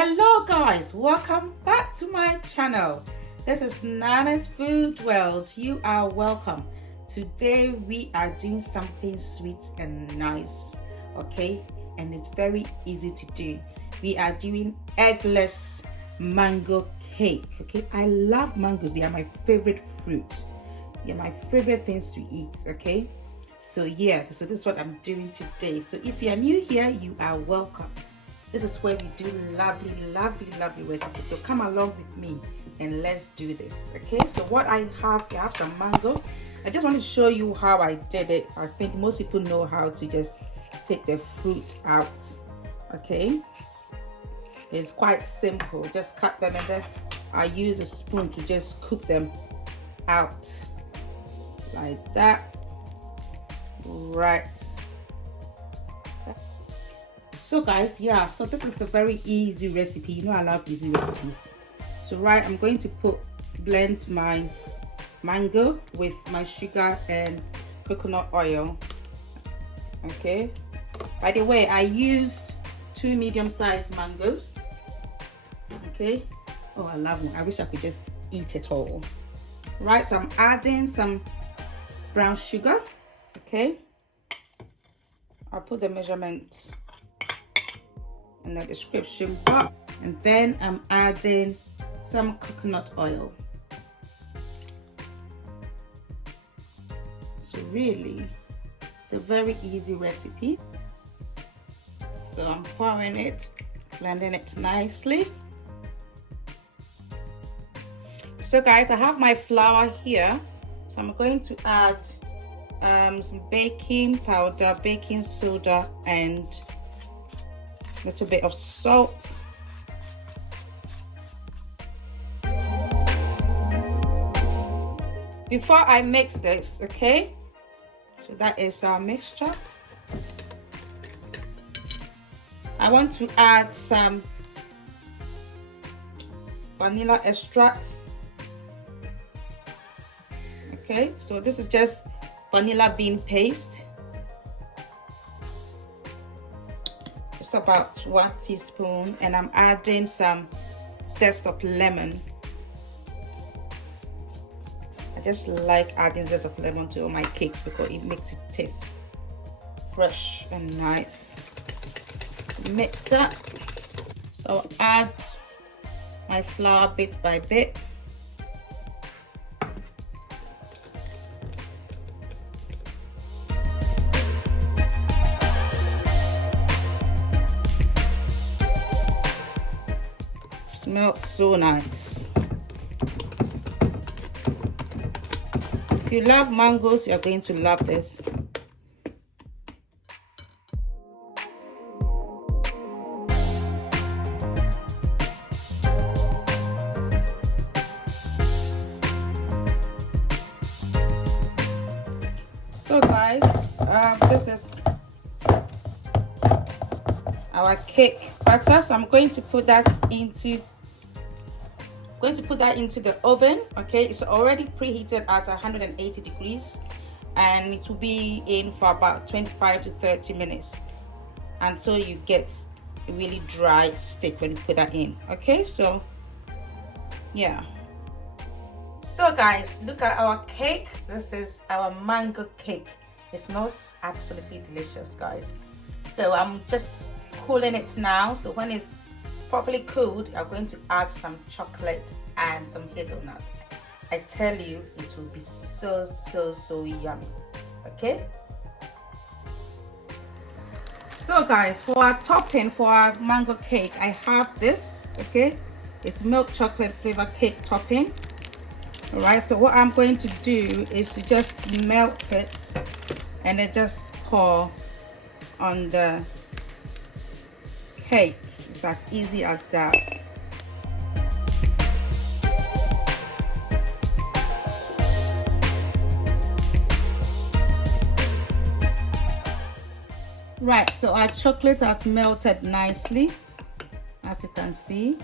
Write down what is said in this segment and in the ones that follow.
Hello guys, welcome back to my channel. This is Nana's Food World. You are welcome. Today we are doing something sweet and nice, okay, and it's very easy to do. We are doing eggless mango cake. Okay, I love mangoes. They are my favorite fruit. They are my favorite things to eat. Okay, so yeah, so this is what I'm doing today. So if you are new here, you are welcome. This is where we do lovely recipes. So come along with me and let's do this. Okay, so what I have some mango. I just want to show you how I did it. I think most people know how to just take the fruit out. Okay, it's quite simple. Just cut them and then I use a spoon to just cook them out like that. Right. So guys, yeah, so this is a very easy recipe. You know I love easy recipes. So I'm going to blend my mango with my sugar and coconut oil. Okay, by the way, I used 2 medium-sized mangoes. Okay, oh, I love them. I wish I could just eat it all. Right, so I'm adding some brown sugar. Okay, I'll put the measurement in the description box, and then I'm adding some coconut oil. So really, it's a very easy recipe. So I'm pouring it, blending it nicely. So guys, I have my flour here, so I'm going to add some baking powder, baking soda, and a little bit of salt. Before I mix this, okay, so that is our mixture. I want to add some vanilla extract. Okay, so this is just vanilla bean paste. Just about 1 teaspoon, and I'm adding some zest of lemon. I just like adding zest of lemon to all my cakes because it makes it taste fresh and nice. So mix that. So I'll add my flour bit by bit. Smells so nice. If you love mangoes, you're going to love this. So guys, this is our cake batter. So I'm going to put that into the oven. Okay, it's already preheated at 180 degrees, and it will be in for about 25 to 30 minutes until you get a really dry stick when you put that in. Okay, so yeah. So guys, look at our cake. This is our mango cake. It smells absolutely delicious, guys. So I'm just cooling it now. So when it's properly cooled, I'm going to add some chocolate and some hazelnut. I tell you, it will be so yummy. Okay, so guys, for our topping for our mango cake, I have this. Okay, it's milk chocolate flavor cake topping. All right, so what I'm going to do is to just melt it and then just pour on the cake. It's as easy as that. Right, so our chocolate has melted nicely, as you can see.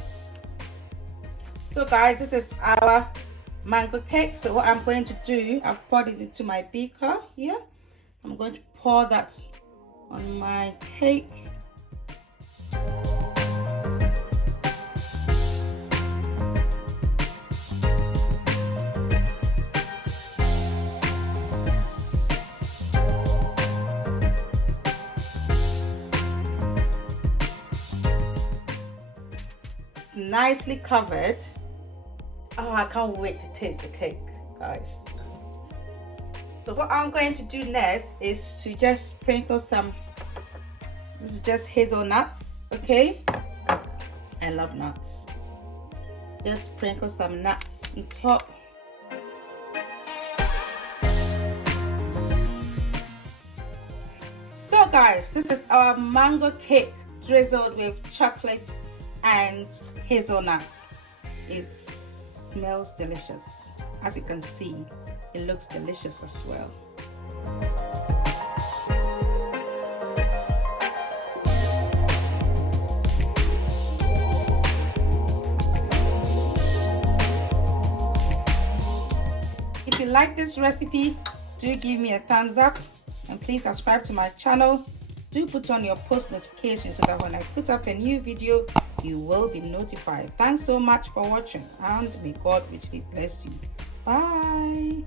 So guys, this is our mango cake. So what I'm going to do, I've poured it into my beaker here. I'm going to pour that on my cake. it's nicely covered. Oh, I can't wait to taste the cake, guys. So what I'm going to do next is to just sprinkle some, this is just hazelnuts, okay? I love nuts. Just sprinkle some nuts on top. So guys, this is our mango cake drizzled with chocolate and hazelnuts. It smells delicious. As you can see, it looks delicious as well. If you like this recipe, do give me a thumbs up and please subscribe to my channel. Do put on your post notifications so that when I put up a new video, you will be notified. Thanks so much for watching and may God richly bless you. Bye.